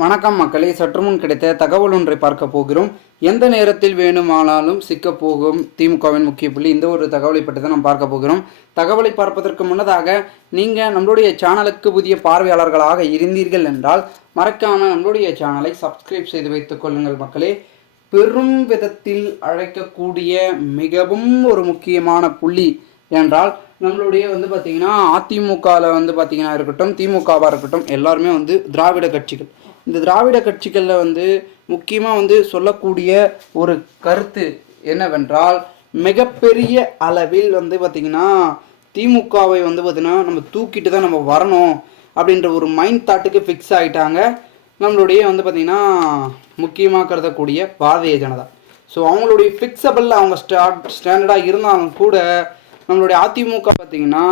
வணக்கம் மக்களே, சற்று முன் கிடைத்த தகவல் ஒன்றை பார்க்க போகிறோம். எந்த நேரத்தில் வேணுமானாலும் சிக்கப் போகும் திமுகவின் முக்கிய புள்ளி. இந்த ஒரு தகவலை பற்றி தான் நாம் பார்க்க போகிறோம். தகவலை பார்ப்பதற்கு முன்னதாக நீங்கள் நம்மளுடைய சேனலுக்கு புதிய பார்வையாளர்களாக இருந்தீர்கள் என்றால் மறக்காமல் நம்மளுடைய சேனலை சப்ஸ்கிரைப் செய்து வைத்துக் கொள்ளுங்கள் மக்களே. பெரும் விதத்தில் அழைக்கக்கூடிய மிகவும் ஒரு முக்கியமான புள்ளி என்றால் நம்மளுடைய பார்த்திங்கன்னா அதிமுகவில் பார்த்திங்கன்னா இருக்கட்டும், திமுகவாக இருக்கட்டும், எல்லாருமே திராவிட கட்சிகள். இந்த திராவிட கட்சிகளில் முக்கியமாக சொல்லக்கூடிய ஒரு கருத்து என்னவென்றால், மிகப்பெரிய அளவில் பார்த்திங்கன்னா திமுகவை பார்த்திங்கன்னா நம்ம தூக்கிட்டு தான் நம்ம வரணும் அப்படின்ற ஒரு மைண்ட் தாட்டுக்கு ஃபிக்ஸ் ஆகிட்டாங்க நம்மளுடைய பார்த்திங்கன்னா முக்கியமாக கருதக்கூடிய பாரதிய ஜனதா. ஸோ அவங்களுடைய ஃபிக்ஸபிள் அவங்க ஸ்டாண்டர்டாக இருந்தாலும் கூட நம்மளுடைய அதிமுக பார்த்திங்கன்னா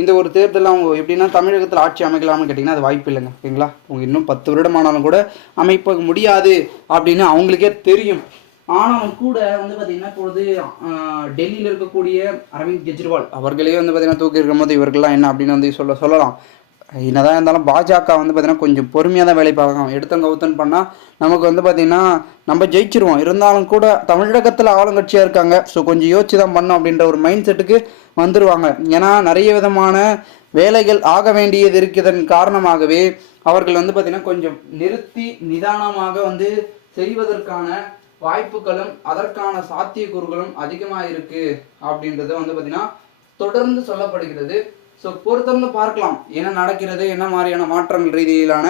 இந்த ஒரு தேர்தலில் அவங்க எப்படின்னா தமிழகத்தில் ஆட்சி அமைக்கலாம்னு கேட்டிங்கன்னா அது வாய்ப்பு இல்லைங்க. ஓகேங்களா, அவங்க இன்னும் 10 வருடமானாலும் கூட அமைப்ப முடியாது அப்படின்னு அவங்களுக்கே தெரியும். ஆனாலும் கூட பார்த்திங்கன்னா இப்பொழுது டெல்லியில் இருக்கக்கூடிய அரவிந்த் கெஜ்ரிவால் அவர்களே பார்த்திங்கன்னா தூக்கி இருக்கும் போது இவர்கள்லாம் என்ன அப்படின்னு சொல்லலாம். என்னதான் இருந்தாலும் பாஜக பார்த்திங்கன்னா கொஞ்சம் பொறுமையாக தான் வேலை பார்க்கலாம். எடுத்தங்க கவுத்தன் பண்ணால் நமக்கு பார்த்திங்கன்னா நம்ம ஜெயிச்சிருவோம். இருந்தாலும் கூட தமிழகத்தில் ஆளுங்கட்சியாக இருக்காங்க. ஸோ கொஞ்சம் யோசிச்சு தான் பண்ணோம் அப்படின்ற ஒரு மைண்ட் செட்டுக்கு வந்துடுவாங்க. ஏன்னா நிறைய விதமான வேலைகள் ஆக வேண்டியது இருக்கிறதன் காரணமாகவே அவர்கள் பார்த்திங்கன்னா கொஞ்சம் நிறுத்தி நிதானமாக செய்வதற்கான வாய்ப்புகளும் அதற்கான சாத்தியக்கூறுகளும் அதிகமாக இருக்குது அப்படின்றது பார்த்திங்கன்னா தொடர்ந்து சொல்லப்படுகிறது. ஸோ பொறுத்திருந்து பார்க்கலாம் என்ன நடக்கிறது, என்ன மாதிரியான மாற்றங்கள் ரீதியிலான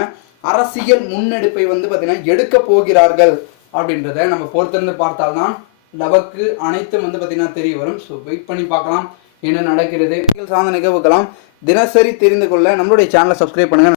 அரசியல் முன்னெடுப்பை பார்த்திங்கன்னா எடுக்க போகிறார்கள் அப்படின்றத நம்ம பொறுத்திருந்து பார்த்தால்தான் நமக்கு அனைத்தும் பார்த்திங்கன்னா தெரிய வரும். ஸோ வெயிட் பண்ணி பார்க்கலாம் என்ன நடக்கிறது. சார்ந்த நிகழ்வுகளாம் தினசரி தெரிந்து கொள்ள நம்மளுடைய சேனலை சப்ஸ்கிரைப் பண்ணுங்கள்.